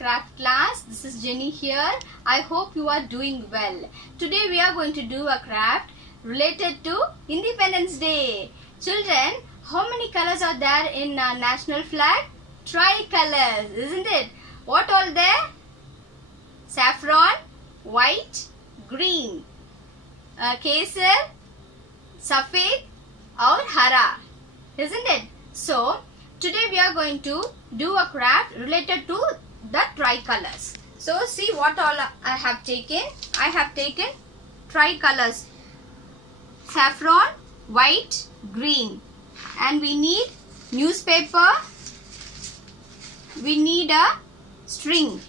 craft class. This is Jenny here. I hope you are doing well. Today we are going to do a craft related to Independence Day. Children, how many colors are there in national flag? Tricolors, isn't it? What all there? Saffron, white, green, kesar, safed or hara, isn't it? So today we are going to do a craft related to the tricolors. So see what all I have taken. I have taken tricolors: saffron, white, green, and we need newspaper, we need a string,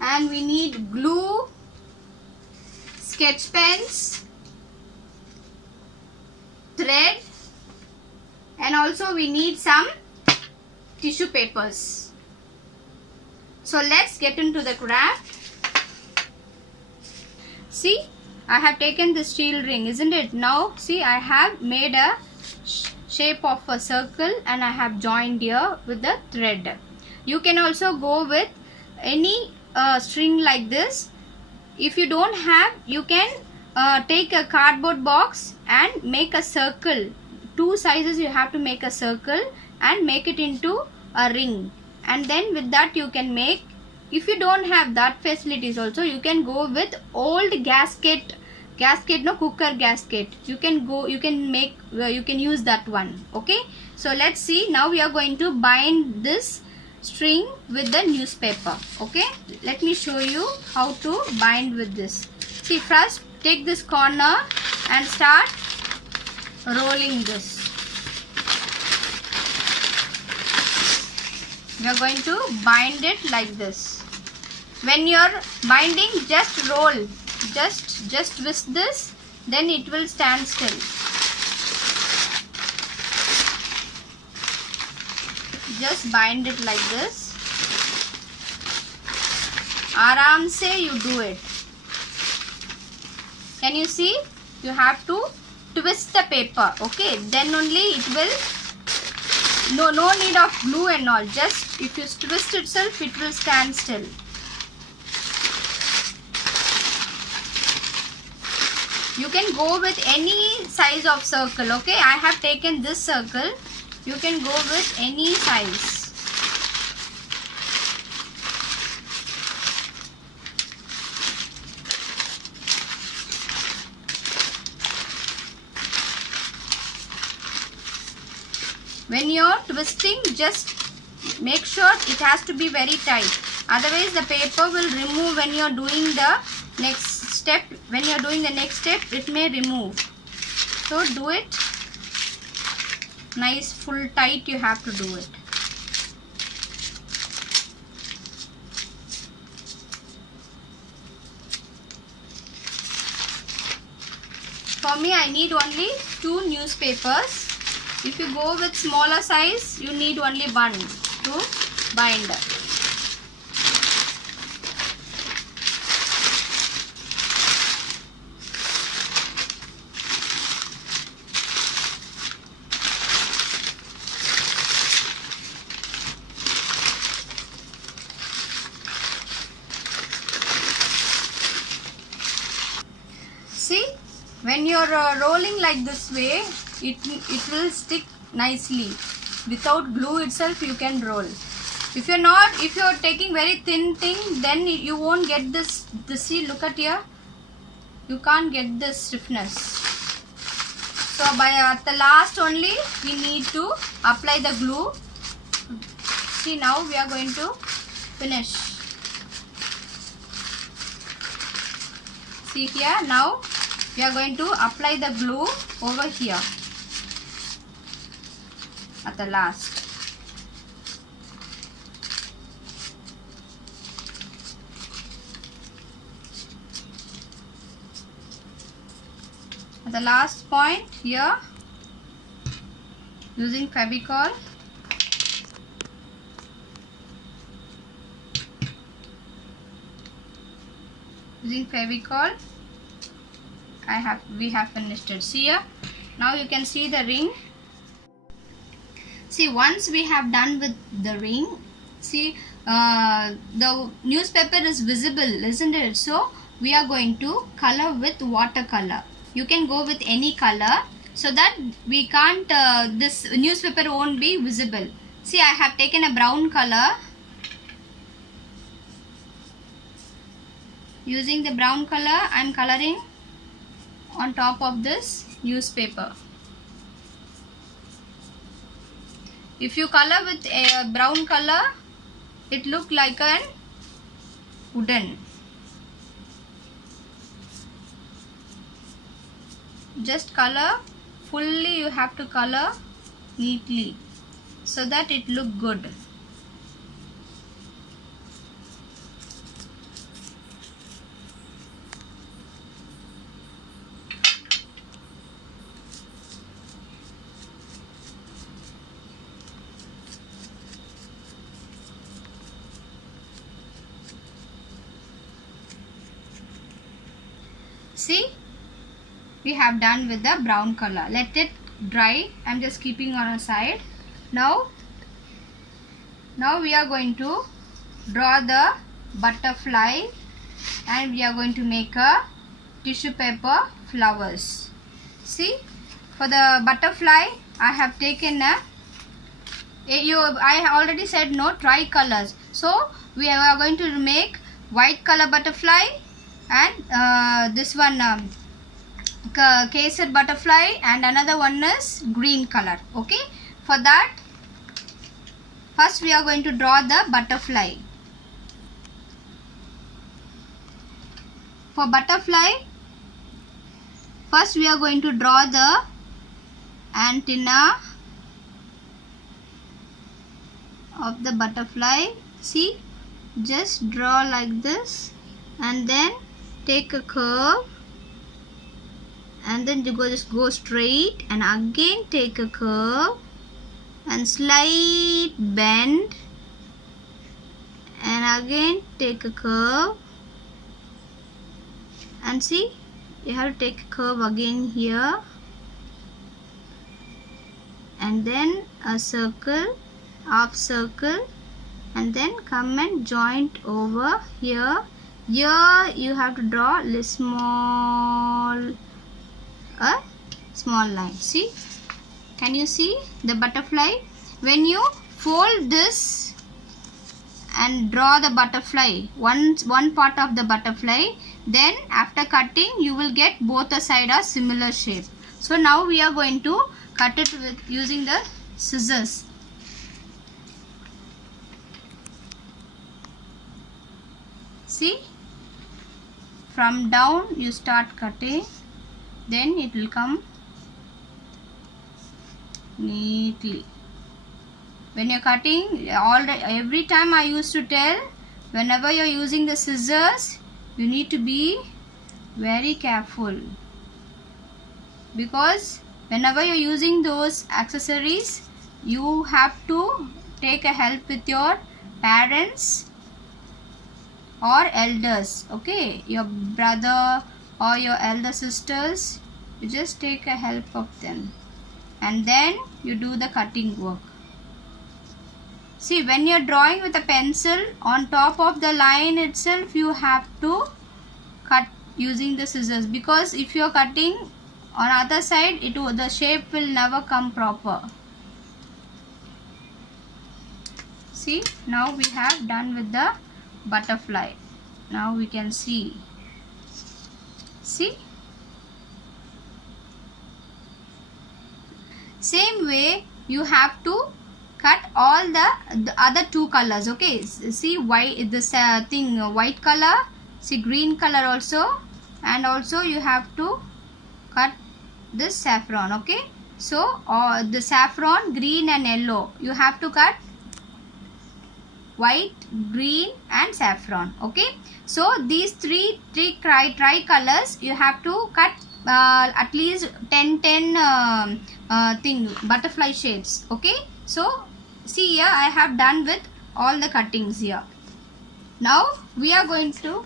and we need glue, sketch pens, thread, and also we need some tissue papers. So let's get into the craft. See, I have taken the steel ring, isn't it? Now see, I have made a shape of a circle and I have joined here with the thread. You can also go with any string like this. If you don't have, you can take a cardboard box and make a circle. Two sizes you have to make a circle and make it into a ring, and then with that you can make. If you don't have that facilities also, you can go with old gasket, no, cooker gasket. You can use that one. Okay, so let's see. Now we are going to bind this string with the newspaper. Okay, let me show you how to bind with this. See, first take this corner and start rolling this. We are going to bind it like this. When you are binding, just roll, just twist this, then it will stand still. Just bind it like this. Aram se you do it. Can you see? You have to twist the paper. Okay, then only it will. No need of glue and all. Just if you twist itself, it will stand still. You can go with any size of circle. Okay, I have taken this circle. You can go with any size. When you are twisting, just make sure it has to be very tight. Otherwise, the paper will remove when you are doing the next step. When you are doing the next step, it may remove. So do it nice, full tight. You have to do it. For me, I need only 2 newspapers. If you go with smaller size, you need only 1 to bind. See, when you are rolling like this way, it will stick nicely. Without glue itself, you can roll. If you are taking very thin thing, then you won't get this. See, look at here. You can't get this stiffness. So at the last only, we need to apply the glue. See, now we are going to finish. See here, now we are going to apply the glue over here at the last. At the last point here, using Fevicol. We have finished it. See here, now you can see the ring. See, once we have done with the ring, See, the newspaper is visible, isn't it? So we are going to color with watercolor. You can go with any color so that we can't, this newspaper won't be visible. See, I have taken a brown color. Using the brown color, I am coloring on top of this newspaper. If you color with a brown color, it look like an wooden. Just color fully, you have to color neatly so that it look good. See, we have done with the brown color. Let it dry. I'm just keeping on a side. Now we are going to draw the butterfly and we are going to make a tissue paper flowers. See, for the butterfly I have taken I already said no tricolors. So we are going to make white color butterfly and this one kesar butterfly, and another one is green color. Okay, for that first we are going to draw the butterfly. For butterfly, first we are going to draw the antenna of the butterfly. See, just draw like this and then take a curve and then you just go straight and again take a curve and slight bend and again take a curve, and see, you have to take a curve again here and then a circle, half circle, and then come and joint over here. Here you have to draw a small line. See, can you see the butterfly? When you fold this and draw the butterfly, one part of the butterfly, then after cutting you will get both the side are similar shape. So now we are going to cut it with using the scissors. See, from down you start cutting, then it will come neatly. When you're cutting, every time I used to tell, whenever you're using the scissors, you need to be very careful, because whenever you're using those accessories, you have to take a help with your parents or elders. Okay, your brother or your elder sisters, you just take a help of them and then you do the cutting work. See, when you're drawing with a pencil, on top of the line itself you have to cut using the scissors, because if you're cutting on other side, the shape will never come proper. See, now we have done with the butterfly. Now we can see. See, same way you have to cut all the other two colors. Okay, see, white, this white color, see, green color also, and also you have to cut this saffron. Okay, so the saffron, green and yellow, you have to cut white, green and saffron. Okay, so these three tricolors you have to cut at least 10 butterfly shapes. Okay, so see, here I have done with all the cuttings here. Now we are going to,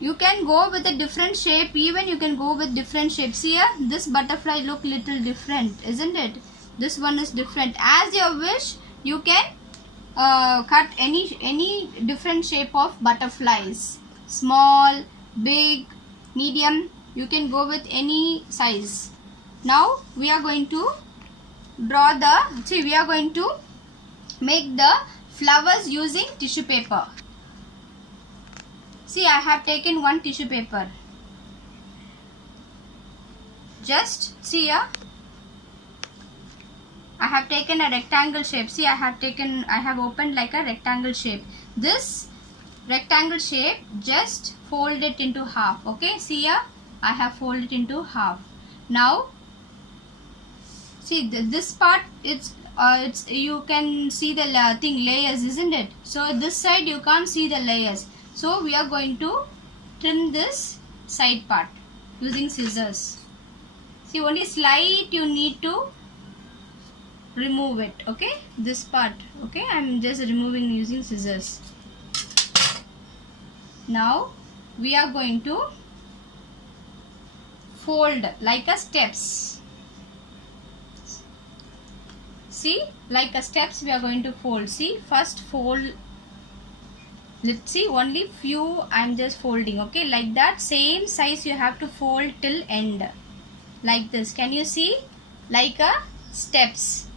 you can go with a different shape, even you can go with different shapes. Here this butterfly look little different, isn't it? This one is different. As your wish, you can cut any different shape of butterflies, small, big, medium. You can go with any size. Now we are going to draw we are going to make the flowers using tissue paper. See, I have taken one tissue paper. Just see here, I have taken a rectangle shape. See, I have opened like a rectangle shape. This rectangle shape, just fold it into half. Okay, see here, I have folded it into half. Now see this part, it's you can see the layers, isn't it? So this side you can't see the layers, so we are going to trim this side part using scissors. See, only slight you need to remove it. Okay, this part. Okay, I'm just removing using scissors. Now we are going to fold like a steps. See, like a steps we are going to fold. See, first fold. Let's see, only few I'm just folding. Okay, like that, same size you have to fold till end, like this. Can you see? Like a steps.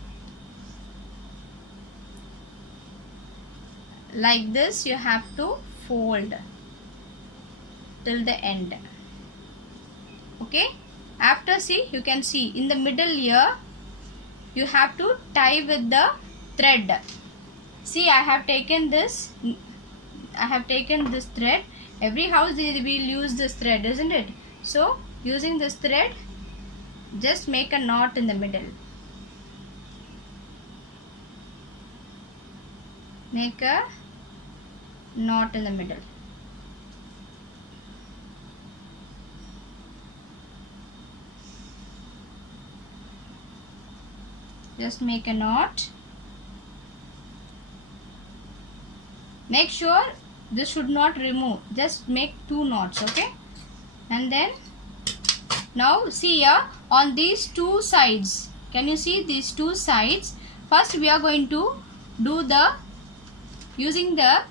Like this you have to fold till the end. Okay, after, see, you can see in the middle here you have to tie with the thread. See, I have taken this thread. Every house they will use this thread, isn't it? So using this thread, just make a knot in the middle. Make a knot in the middle. Just make a knot. Make sure this should not remove. Just make 2 knots. Okay, and then now see here on these 2 sides. Can you see these 2 sides? First we are going to do the using the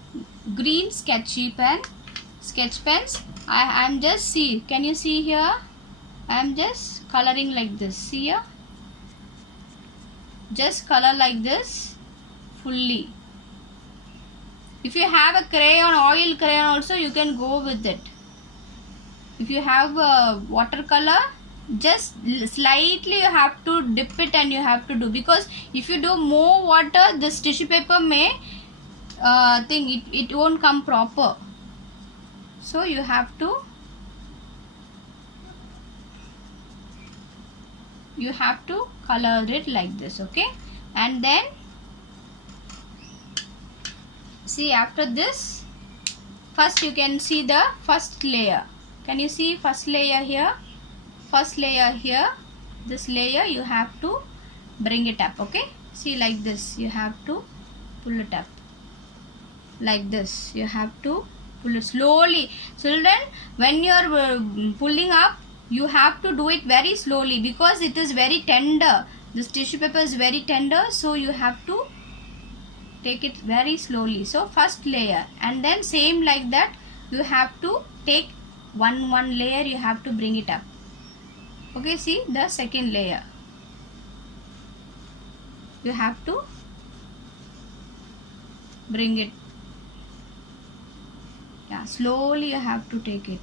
green sketch pens. I am just, see, can you see here? I am just coloring like this. See here, just color like this fully. If you have a crayon, oil crayon also, you can go with it. If you have a watercolor, just slightly you have to dip it and you have to do, because if you do more water, this tissue paper may it won't come proper. So you have to color it like this. Okay, and then see, after this, first you can see the first layer. Can you see first layer here? First layer here, this layer you have to bring it up. Okay, see, like this you have to pull it up. Like this you have to pull it slowly. Children, when you are pulling up, you have to do it very slowly, because it is very tender. This tissue paper is very tender, so you have to take it very slowly. So first layer, and then same like that you have to take one layer, you have to bring it up. Okay, see the second layer, you have to bring it. Yeah, slowly you have to take it.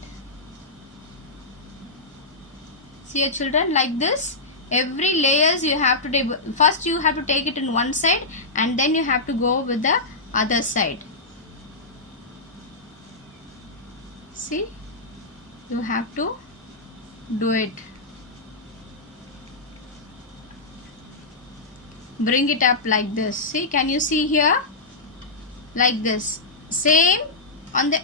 See your children, like this every layers you have to take. First you have to take it in one side, and then you have to go with the other side. See, you have to do it. Bring it up like this. See, can you see here? Like this. Same on the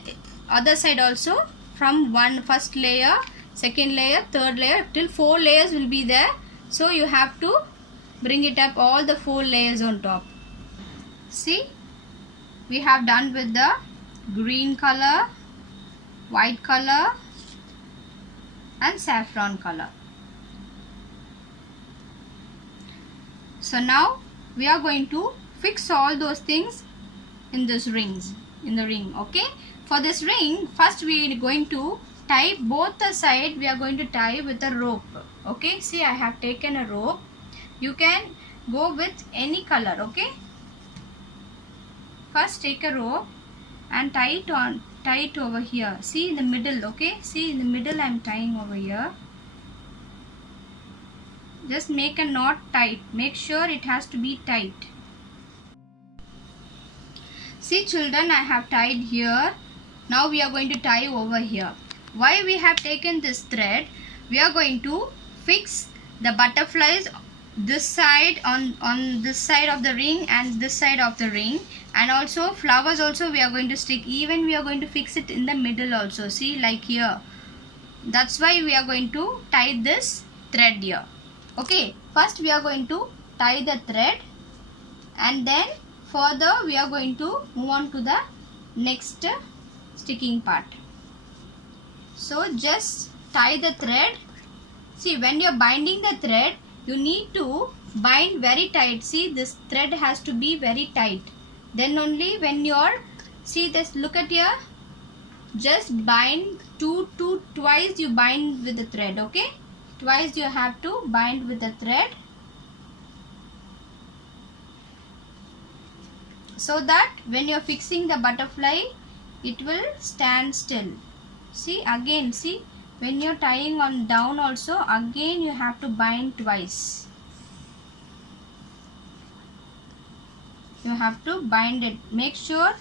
other side also, from first layer, second layer, third layer, till 4 layers will be there. So you have to bring it up all the 4 layers on top. See, we have done with the green color, white color and saffron color. So now we are going to fix all those things in this rings, in the ring. Okay, for this ring, first we are going to tie both the side. We are going to tie with a rope. Okay, see, I have taken a rope. You can go with any color. Okay, first take a rope and tie it over here. See in the middle. Okay, see in the middle I am tying over here. Just make a knot tight. Make sure it has to be tight. See children, I have tied here. Now we are going to tie over here. Why we have taken this thread? We are going to fix the butterflies this side on this side of the ring and this side of the ring, and also flowers also we are going to stick. Even we are going to fix it in the middle also. See, like here. That's why we are going to tie this thread here. Okay, first we are going to tie the thread, and then further we are going to move on to the next sticking part. So just tie the thread. See, when you are binding the thread, you need to bind very tight. See, this thread has to be very tight. Then only when you are, see this, look at here, just bind twice you bind with the thread. Okay, twice you have to bind with the thread, so that when you are fixing the butterfly, it will stand still. See, again, see, when you are tying on down also, again you have to bind twice. You have to bind it. Make sure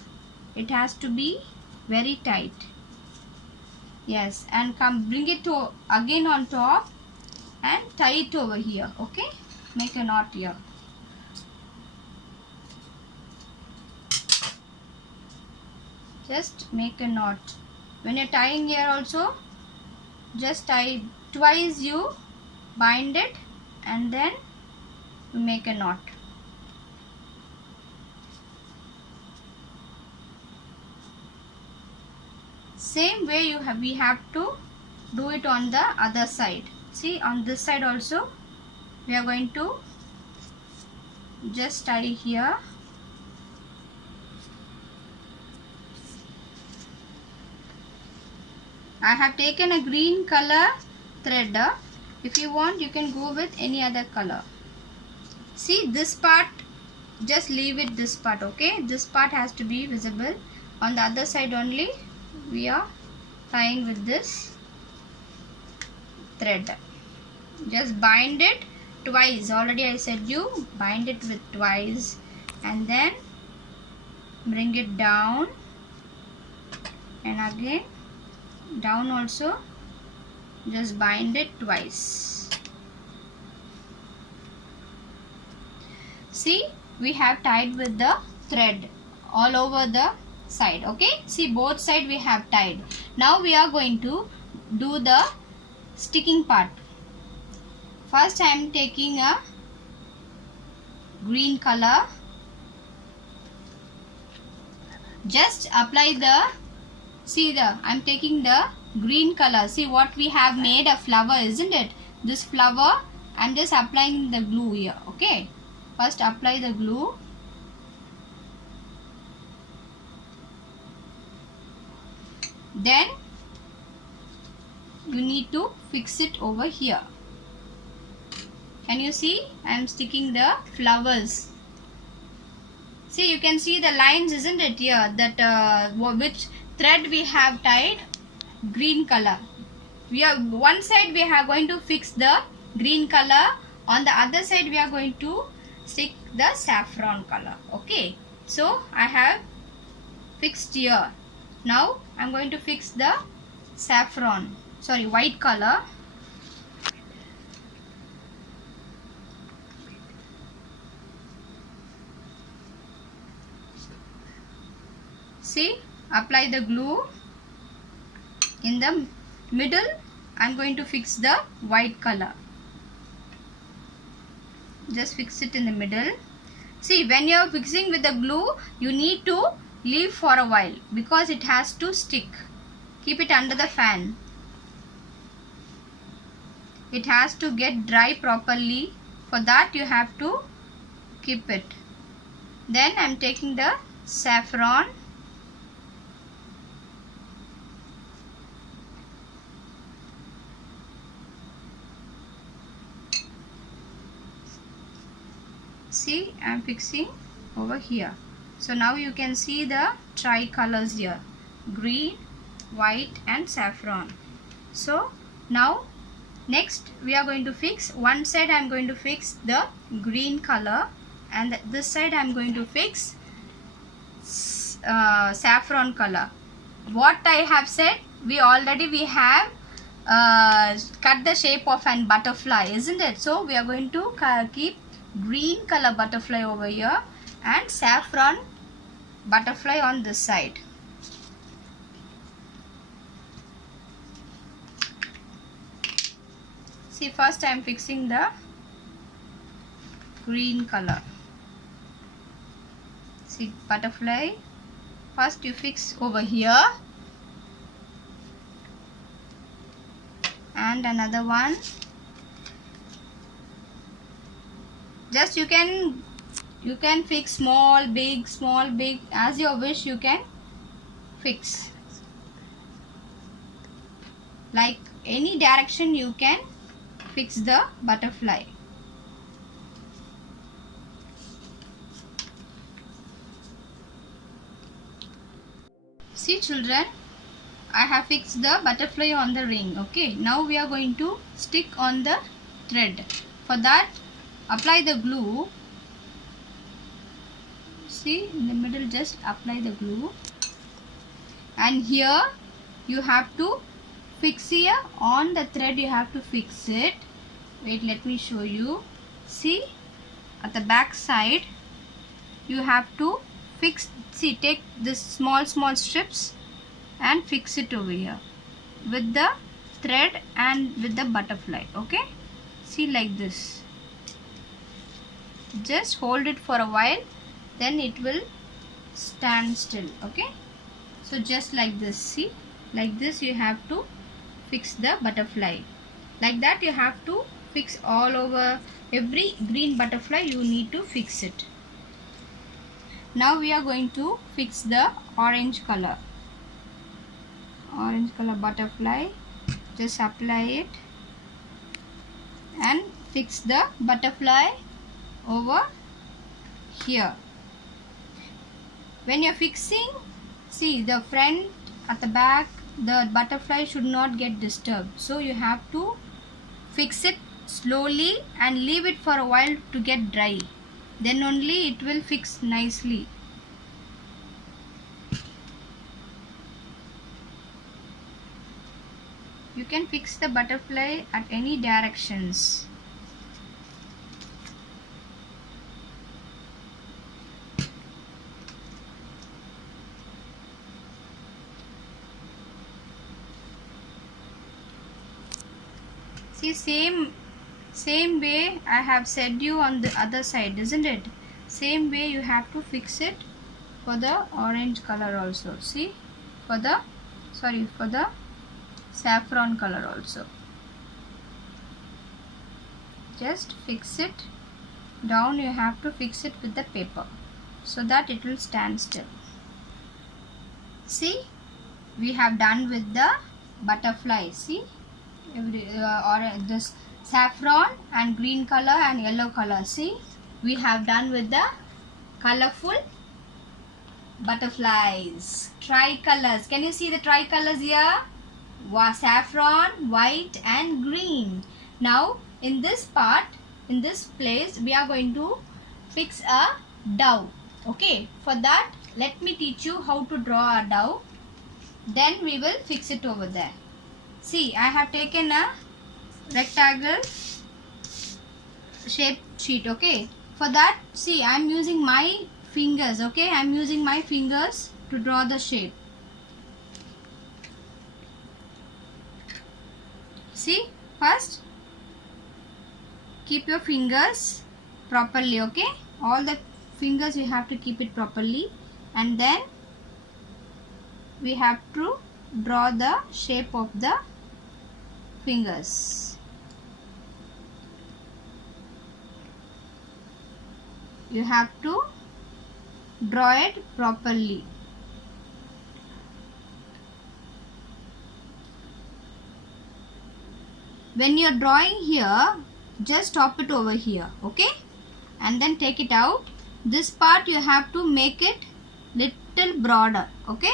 it has to be very tight. Yes, and bring it to again on top and tie it over here. Okay, make a knot here. Just make a knot. When you're tying here also, just tie twice, you bind it and then you make a knot. Same way we have to do it on the other side. See, on this side also we are going to just tie here. I have taken a green color thread. If you want, you can go with any other color. See, this part, just leave it this part. Okay, this part has to be visible. On the other side only we are tying with this thread. Just bind it twice. Already I said you bind it with twice, and then bring it down, and again down also, just bind it twice. See, we have tied with the thread all over the side. Okay, see, both side we have tied. Now we are going to do the sticking part. First I am taking a green color. Just apply the, see, I am taking the green color. See what we have made a flower, isn't it? This flower, I am just applying the glue here. Okay, first apply the glue. Then you need to fix it over here. Can you see? I am sticking the flowers. See, you can see the lines, isn't it, here, that which thread we have tied green color. We are one side we are going to fix the green color, on the other side we are going to stick the saffron color. Okay, so I have fixed here. Now I am going to fix the white color. See, apply the glue. In the middle I am going to fix the white color. Just fix it in the middle. See, when you are fixing with the glue, you need to leave for a while because it has to stick. Keep it under the fan. It has to get dry properly. For that you have to keep it. Then I am taking the saffron, see, I am fixing over here. So now you can see the tricolors here, green, white and saffron. So now next we are going to fix one side. I am going to fix the green color, and this side I am going to fix saffron color. What I have said, we have cut the shape of an butterfly, isn't it? So we are going to keep green color butterfly over here and saffron butterfly on this side. See, first I am fixing the green color. See, butterfly, first you fix over here and another one. Just you can fix small, big, as your wish. You can fix like any direction. You can fix the butterfly. See children, I have fixed the butterfly on the ring. Okay, now we are going to stick on the thread. For that, apply the glue. See, in the middle just apply the glue, and here you have to fix here on the thread. You have to fix it. Wait, let me show you. See, at the back side you have to fix. See, take this small strips and fix it over here with the thread and with the butterfly. Okay, see, like this. Just hold it for a while, then it will stand still. Okay, so just like this. See, like this you have to fix the butterfly. Like that you have to fix all over every green butterfly. You need to fix it. Now we are going to fix the orange color butterfly. Just apply it and fix the butterfly over here. When you're fixing, see, the front at the back, the butterfly should not get disturbed. So you have to fix it slowly and leave it for a while to get dry. Then only it will fix nicely. You can fix the butterfly at any directions. See, same way I have said you on the other side, isn't it? Same way you have to fix it for the orange color also. See, for the saffron color also. Just fix it down. You have to fix it with the paper so that it will stand still. See, we have done with the butterfly. See, this saffron and green color and yellow color. See, we have done with the colorful butterflies, tricolors. Can you see the tricolors here? Saffron, white and green. Now in this part, in this place, we are going to fix a dove. Okay, for that let me teach you how to draw a dove, then we will fix it over there. See, I have taken a rectangle shape sheet. Okay, for that, see, I am using my fingers. Okay, I am using my fingers to draw the shape. See, first keep your fingers properly. Okay, all the fingers you have to keep it properly, and then we have to draw the shape of the fingers. You have to draw it properly. When you're drawing here, just stop it over here, okay? And then take it out. This part you have to make it little broader, okay?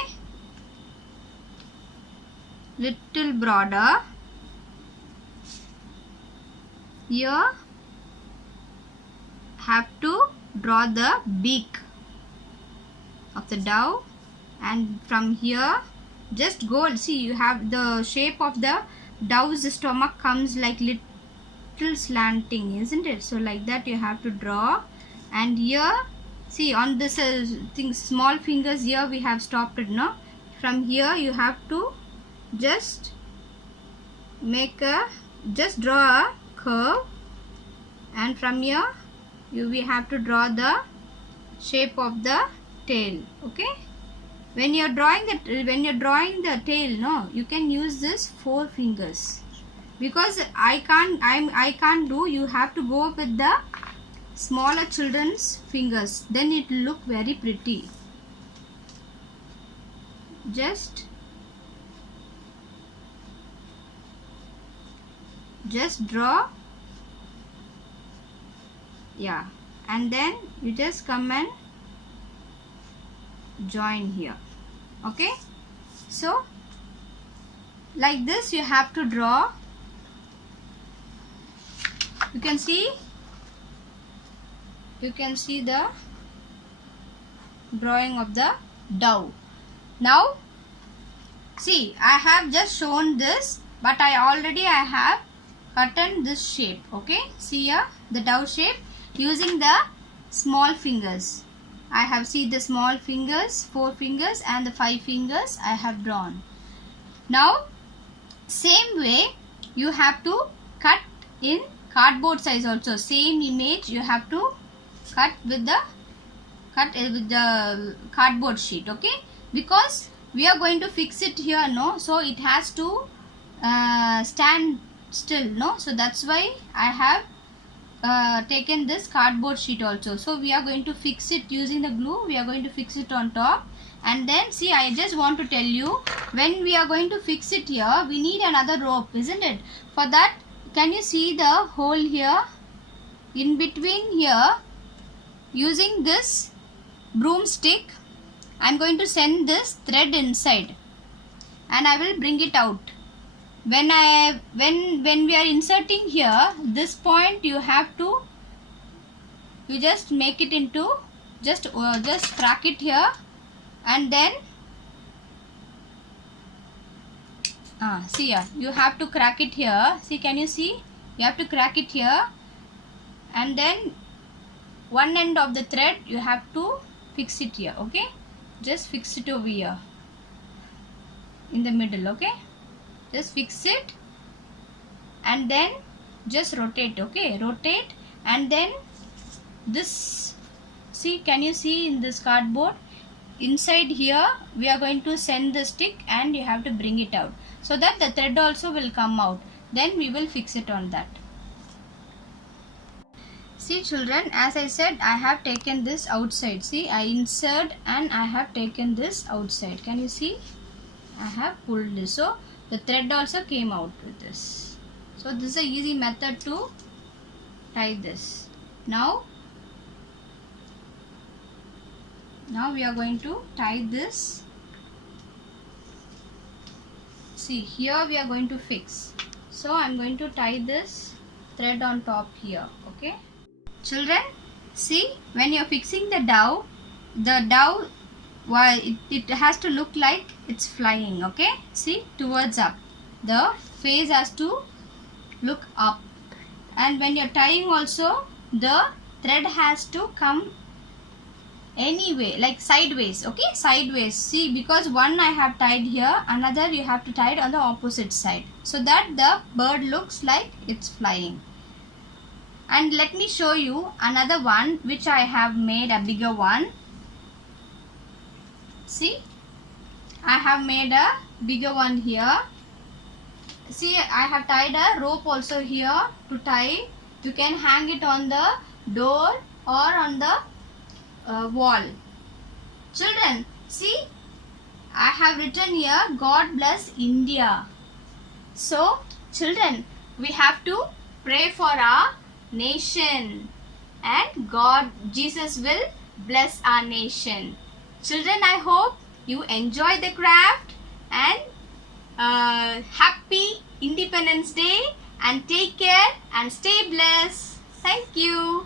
Little broader. Here have to draw the beak of the dove, and from here just go, see, you have the shape of the dove's stomach comes like little slanting, isn't it? So like that you have to draw. And here, see, on this thing, small fingers here we have stopped it, no? From here you have to just just draw a curve, and from here we have to draw the shape of the tail, okay? When you're drawing the tail, no, you can use this 4 fingers, because I can't do. You have to go with the smaller children's fingers, then it will look very pretty. Just draw, yeah, and then you just come and join here, okay? So like this you have to draw. You can see the drawing of the dove. Now see, I have just shown this, but I have cut this shape, okay? See here, the dove shape, using the small fingers. I have seen the small fingers, 4 fingers, and the 5 fingers I have drawn. Now same way you have to cut in cardboard size also. Same image you have to cut with the cardboard sheet, okay? Because we are going to fix it here, no? So it has to stand still, no? So that's why I have taken this cardboard sheet also. So we are going to fix it using the glue. We are going to fix it on top, and then see, I just want to tell you, when we are going to fix it here, we need another rope, isn't it? For that, can you see the hole here? In between here, using this broomstick, I am going to send this thread inside, and I will bring it out. When we are inserting here, this point you have to, you just make it into, just crack it here, and then see here, you have to crack it here. See, can you see? You have to crack it here, and then one end of the thread you have to fix it here, okay? Just fix it over here in the middle, okay? Just fix it, and then just rotate, okay? Rotate, and then this, see, can you see in this cardboard, inside here we are going to send the stick, and you have to bring it out so that the thread also will come out. Then we will fix it on that. See children, as I said, I have taken this outside. See, I insert and I have taken this outside. Can you see? I have pulled this. So the thread also came out with this. So this is a easy method to tie this. Now we are going to tie this. See, here we are going to fix. So I am going to tie this thread on top here, okay? Children, see, when you are fixing the dove, why it has to look like it's flying, okay? See, towards up. The face has to look up. And when you are tying also, the thread has to come anyway, like sideways, okay? Sideways. See, because one I have tied here, another you have to tie it on the opposite side, so that the bird looks like it's flying. And let me show you another one which I have made, a bigger one. See, I have made a bigger one here. See, I have tied a rope also here to tie. You can hang it on the door or on the wall. Children, see, I have written here, God bless India. So, children, we have to pray for our nation and Jesus will bless our nation. Children, I hope you enjoy the craft and happy Independence Day and take care and stay blessed. Thank you.